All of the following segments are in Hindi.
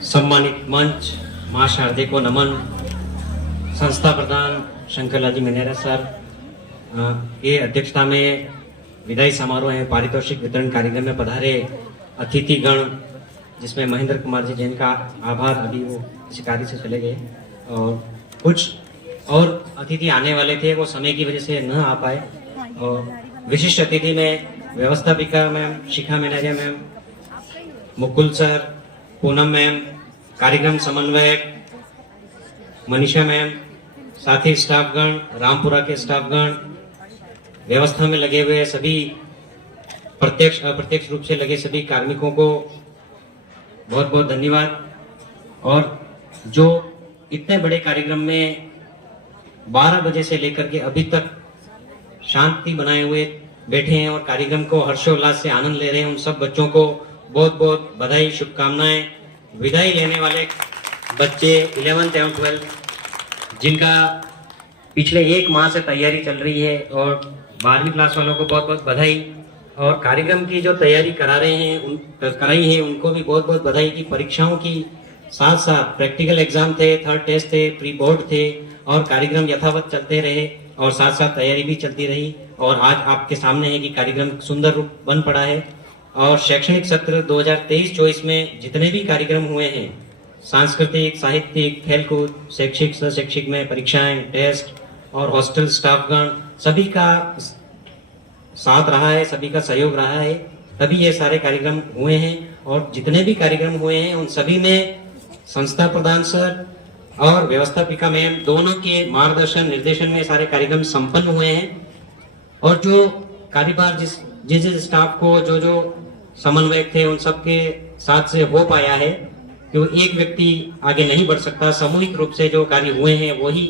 सम्मानित मंच, मां शारदे को नमन। संस्था प्रधान शंकरलाल मेहरा सर के अध्यक्षता में विदाई समारोह एवं पारितोषिक वितरण कार्यक्रम में पधारे अतिथिगण, जिसमें महेंद्र कुमार जी जिनका आभार, अभी वो किसी कार्य से चले गए, और कुछ और अतिथि आने वाले थे, वो समय की वजह से न आ पाए। और विशिष्ट अतिथि में व्यवस्थापिका ma'am, Shikha manager ma'am, Mukul sir, Poonam ma'am, कार्यक्रम समन्वयक मनीषा मैम, साथी स्टाफगण, रामपुरा के स्टाफगण, व्यवस्था में लगे हुए सभी प्रत्यक्ष अप्रत्यक्ष रूप से लगे सभी कार्मिकों को बहुत बहुत धन्यवाद। और जो इतने बड़े कार्यक्रम में 12 बजे से लेकर के अभी तक शांति बनाए हुए बैठे हैं और कार्यक्रम को हर्षोल्लास से आनंद ले रहे हैं, उन सब बच्चों को बहुत बहुत बधाई, शुभकामनाएं। विदाई लेने वाले बच्चे 11th एवं 12th जिनका पिछले 1 माह से तैयारी चल रही है, और 12वीं क्लास वालों को बहुत बहुत बधाई। और कार्यक्रम की जो तैयारी कराई है उनको भी बहुत बहुत बधाई की परीक्षाओं की साथ साथ प्रैक्टिकल एग्जाम थे, थर्ड टेस्ट थे, प्री बोर्ड थे, और कार्यक्रम यथावत चलते रहे और साथ साथ तैयारी भी चलती रही। और आज आपके सामने है कि कार्यक्रम सुंदर रूप बन पड़ा है। और शैक्षणिक सत्र 2023-24 में जितने भी कार्यक्रम हुए हैं, सांस्कृतिक, साहित्यिक, खेलकूद, शैक्षिक, शैक्षिक में परीक्षाएं, टेस्ट और हॉस्टल स्टाफगण, सभी का साथ रहा है, सभी का सहयोग रहा है, तभी ये सारे कार्यक्रम हुए हैं। और जितने भी कार्यक्रम हुए हैं उन सभी में संस्था प्रधान सर और व्यवस्थापिका मैम दोनों के मार्गदर्शन निर्देशन में सारे कार्यक्रम संपन्न हुए हैं। और जो कार्यभार जिस स्टाफ को जो समन्वयक थे उन सबके साथ से हो पाया है, क्योंकि एक व्यक्ति आगे नहीं बढ़ सकता, सामूहिक रूप से जो कार्य हुए हैं वही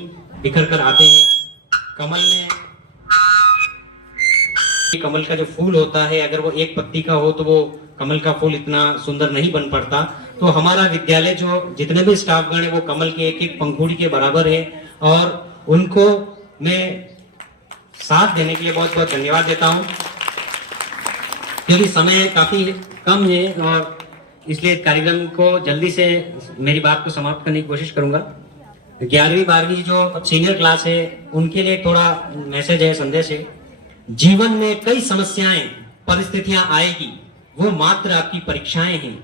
बिखर कर आते हैं। कमल का जो फूल होता है, अगर वो एक पत्ती का हो तो वो कमल का फूल इतना सुंदर नहीं बन पड़ता। तो हमारा विद्यालय जो जितने भी स्टाफगण है वो कमल के एक एक पंखुड़ी के बराबर है, और उनको मैं साथ देने के लिए बहुत बहुत धन्यवाद देता हूं। क्योंकि समय काफी कम है और इसलिए कार्यक्रम को जल्दी से मेरी बात को समाप्त करने की कोशिश करूंगा। 11वीं 12वीं जो सीनियर क्लास है उनके लिए थोड़ा मैसेज है, संदेश है। जीवन में कई समस्याएं, परिस्थितियां आएगी, वो मात्र आपकी परीक्षाएं हैं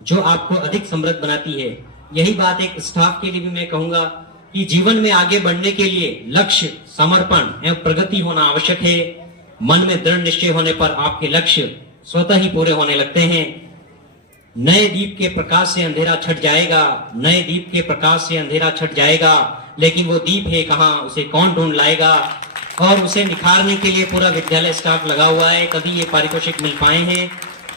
जो आपको अधिक समृद्ध बनाती है। यही बात एक स्टाफ के लिए भी मैं कहूंगा कि जीवन में आगे बढ़ने के लिए लक्ष्य, समर्पण एवं प्रगति होना आवश्यक है। मन में दृढ़ निश्चय होने पर आपके लक्ष्य स्वतः ही पूरे होने लगते हैं। नए दीप के प्रकाश से अंधेरा छट जाएगा, नए दीप के प्रकाश से अंधेरा छट जाएगा, लेकिन वो दीप है कहाँ, उसे कौन ढूंढ लाएगा। और उसे निखारने के लिए पूरा विद्यालय स्टाफ लगा हुआ है, तभी ये पारितोषिक मिल पाए हैं।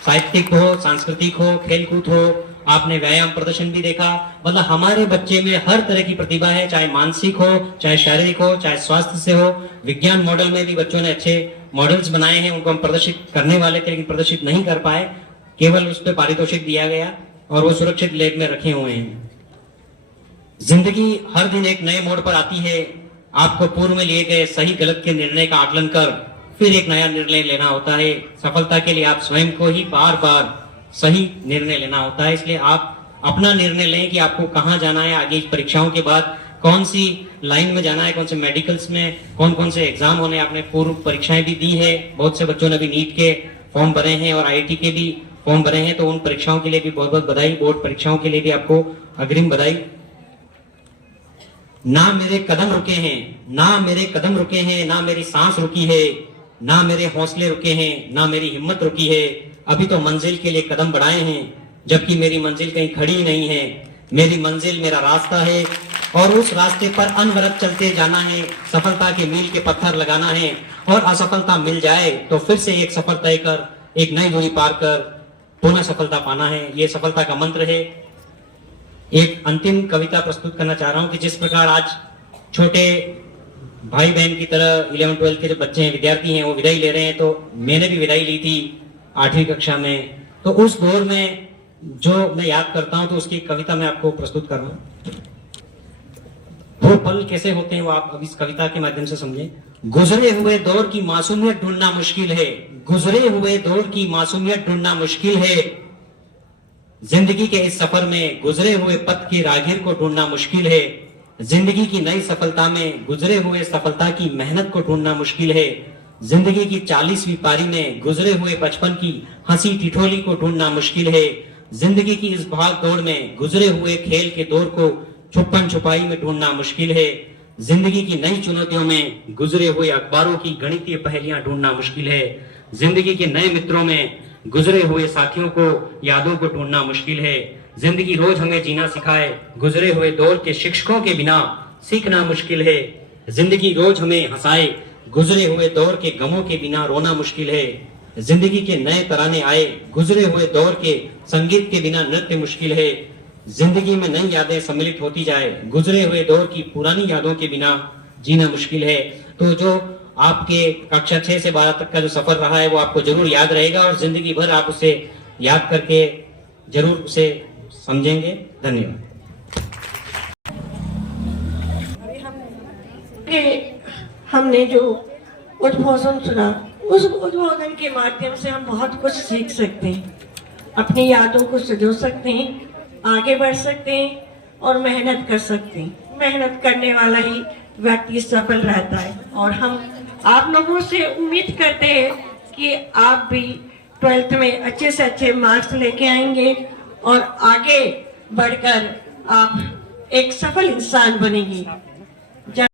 साहित्यिक हो, सांस्कृतिक हो, खेलकूद हो, आपने व्यायाम प्रदर्शन भी देखा। मतलब हमारे बच्चे में हर तरह की प्रतिभा है, चाहे मानसिक हो, चाहे शारीरिक हो, चाहे स्वास्थ्य से हो। विज्ञान मॉडल में भी बच्चों ने अच्छे मॉडल्स बनाए हैं, उनको हम प्रदर्शित करने वाले थे लेकिन प्रदर्शित नहीं कर पाए, केवल उस पर पारितोषिक दिया गया और वो सुरक्षित लैब में रखे हुए हैं। जिंदगी हर दिन एक नए मोड़ पर आती है। आपको पूर्व में लिए गए सही गलत के निर्णय का आकलन कर फिर एक नया निर्णय लेना होता है। सफलता के लिए आप स्वयं को ही बार बार सही निर्णय लेना होता है। इसलिए आप अपना निर्णय लें कि आपको कहाँ जाना है, आगे परीक्षाओं के बाद कौन सी लाइन में जाना है, कौन से मेडिकल्स में कौन कौन से एग्जाम होने। आपने पूर्व परीक्षाएं भी दी है, बहुत से बच्चों ने भी नीट के फॉर्म भरे हैं और IIT के भी फॉर्म भरे हैं, तो उन परीक्षाओं के लिए भी बहुत बहुत बधाई। बोर्ड परीक्षाओं के लिए भी आपको अग्रिम बधाई। ना मेरे कदम रुके हैं, ना मेरे कदम रुके हैं, ना मेरी सांस रुकी है, ना मेरे हौसले रुके हैं, ना मेरी हिम्मत रुकी है। अभी तो मंजिल के लिए कदम बढ़ाए हैं, जबकि मेरी मंजिल कहीं खड़ी नहीं है। मेरी मंजिल मेरा रास्ता है और उस रास्ते पर अनवरत चलते जाना है। सफलता के मील के पत्थर लगाना है और असफलता मिल जाए तो फिर से एक सफर तय कर, एक नई दूरी पार कर पुनः सफलता पाना है। ये सफलता का मंत्र है। एक अंतिम कविता प्रस्तुत करना चाह रहा हूं कि जिस प्रकार आज छोटे भाई बहन की तरह 11th 12th के जो बच्चे हैं, विद्यार्थी हैं, वो विदाई ले रहे हैं, तो मैंने भी विदाई ली थी 8वीं कक्षा में। तो उस दौर में जो मैं याद करता हूं तो उसकी कविता मैं आपको प्रस्तुत कर रहा हूं। वो पल कैसे होते हैं वो आप अब इस कविता के माध्यम से समझें। गुजरे हुए दौर की मासूमियत ढूंढना मुश्किल है, गुजरे हुए दौर की मासूमियत ढूंढना मुश्किल है। जिंदगी के इस सफर में गुजरे हुए पथ के राहगीर को ढूंढना मुश्किल है। जिंदगी की नई सफलता में गुजरे हुए सफलता की मेहनत को ढूंढना मुश्किल है। जिंदगी की 40वीं पारी में गुजरे हुए बचपन की हंसी ठिठोली को ढूंढना मुश्किल है। जिंदगी की इस भाग दौड़ में गुजरे हुए खेल के दौर को छुपन छुपाई में ढूंढना मुश्किल है। जिंदगी की नई चुनौतियों में गुजरे हुए अखबारों की गणितीय पहेलियां ढूंढना मुश्किल है। जिंदगी के नए मित्रों में गुजरे हुए साथियों को यादों को ढूंढना मुश्किल है। जिंदगी रोज हमें जीना सिखाए, गुजरे हुए दौर के शिक्षकों के बिना सीखना मुश्किल है। जिंदगी रोज हमें हंसाए, गुजरे हुए दौर के गमों के बिना रोना मुश्किल है। जिंदगी के नए तराने आए, गुजरे हुए दौर के संगीत के बिना नृत्य मुश्किल है। जिंदगी में नई यादें सम्मिलित होती जाए, गुजरे हुए दौर की पुरानी यादों के बिना जीना मुश्किल है। तो जो आपके कक्षा 6 से 12 तक का जो सफर रहा है वो आपको जरूर याद रहेगा और जिंदगी भर आप उसे याद करके जरूर उसे समझेंगे। धन्यवाद। हमने जो उद्बोधन सुना, उस उद्बोधन के माध्यम से हम बहुत कुछ सीख सकते हैं, अपनी यादों को सजो सकते हैं, आगे बढ़ सकते हैं और मेहनत कर सकते हैं। मेहनत करने वाला ही व्यक्ति सफल रहता है। और हम आप लोगों से उम्मीद करते हैं कि आप भी 12th में अच्छे से अच्छे मार्क्स लेके आएंगे और आगे बढ़कर आप एक सफल इंसान बनेंगे।